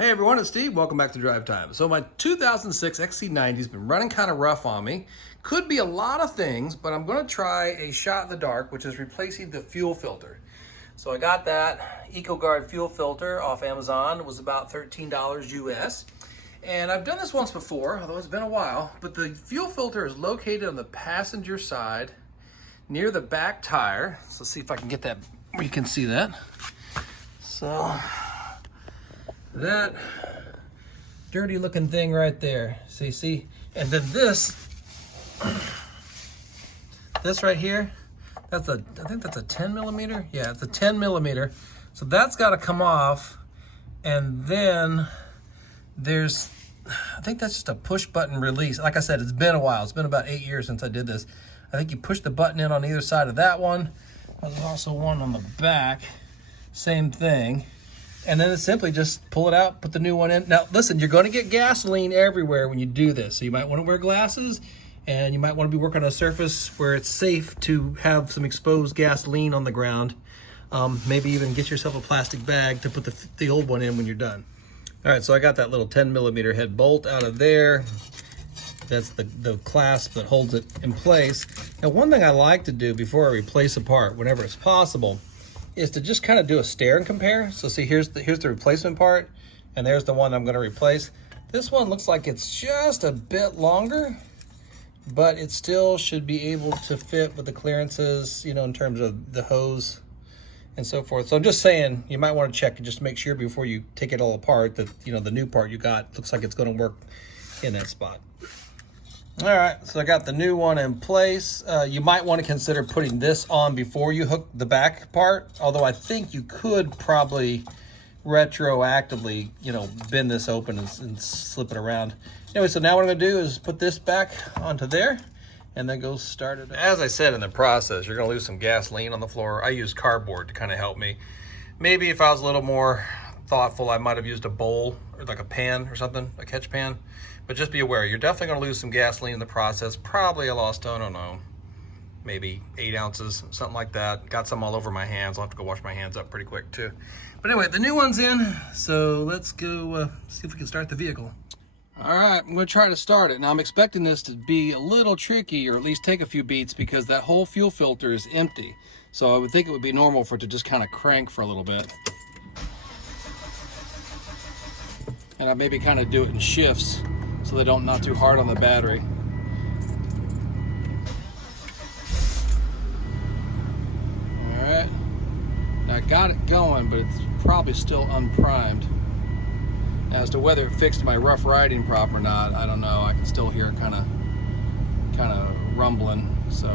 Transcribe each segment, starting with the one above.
Hey everyone, it's Steve. Welcome back to Drive Time. So my 2006 XC90 has been running kind of rough on me. Could be a lot of things, but I'm going to try a shot in the dark, which is replacing the fuel filter. So I got that EcoGuard fuel filter off Amazon. It was about $13 US. And I've done this once before, although it's been a while, but the fuel filter is located on the passenger side near the back tire. So let's see if I can get that where you can see that. So that dirty looking thing right there. See, and then this right here, I think that's a 10 millimeter. Yeah, it's a 10 millimeter. So that's got to come off. And then there's, I think that's just a push button release. Like I said, it's been a while. It's been about 8 years since I did this. I think you push the button in on either side of that one. There's also one on the back, same thing. And then it's simply just pull it out, put the new one in. Now, listen, you're going to get gasoline everywhere when you do this. So you might want to wear glasses, and you might want to be working on a surface where it's safe to have some exposed gasoline on the ground. Maybe even get yourself a plastic bag to put the old one in when you're done. All right, so I got that little 10 millimeter head bolt out of there. That's the clasp that holds it in place. Now, one thing I like to do before I replace a part, whenever it's possible, is to just kind of do a stare and compare. So see, here's the replacement part, and there's the one I'm going to replace. This one looks like it's just a bit longer, but it still should be able to fit with the clearances, you know, in terms of the hose and so forth. So I'm just saying, you might want to check and just make sure before you take it all apart that, you know, the new part you got looks like it's going to work in that spot. All right, so I got the new one in place. You might want to consider putting this on before you hook the back part, although I think you could probably retroactively, you know, bend this open and slip it around. Anyway, so now what I'm gonna do is put this back onto there and then go start it up. As I said in the process, you're gonna lose some gasoline on the floor. I used cardboard to kind of help me. Maybe if I was a little more thoughtful, I might have used a bowl or like a pan or something, a catch pan. But just be aware, you're definitely going to lose some gasoline in the process. Probably I lost, I don't know, maybe 8 ounces, something like that. Got some all over my hands. I'll have to go wash my hands up pretty quick too. But anyway, the new one's in, so let's go see if we can start the vehicle. All right, I'm going to try to start it. Now I'm expecting this to be a little tricky, or at least take a few beats, because that whole fuel filter is empty. So I would think it would be normal for it to just kind of crank for a little bit. And I maybe kind of do it in shifts, so they don't knock too hard on the battery. All right, I got it going, but it's probably still unprimed. As to whether it fixed my rough riding prop or not, I don't know. I can still hear it kind of rumbling. So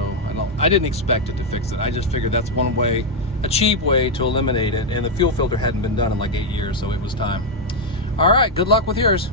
I didn't expect it to fix it. I just figured that's one way, a cheap way to eliminate it. And the fuel filter hadn't been done in like 8 years, so it was time. All right, good luck with yours.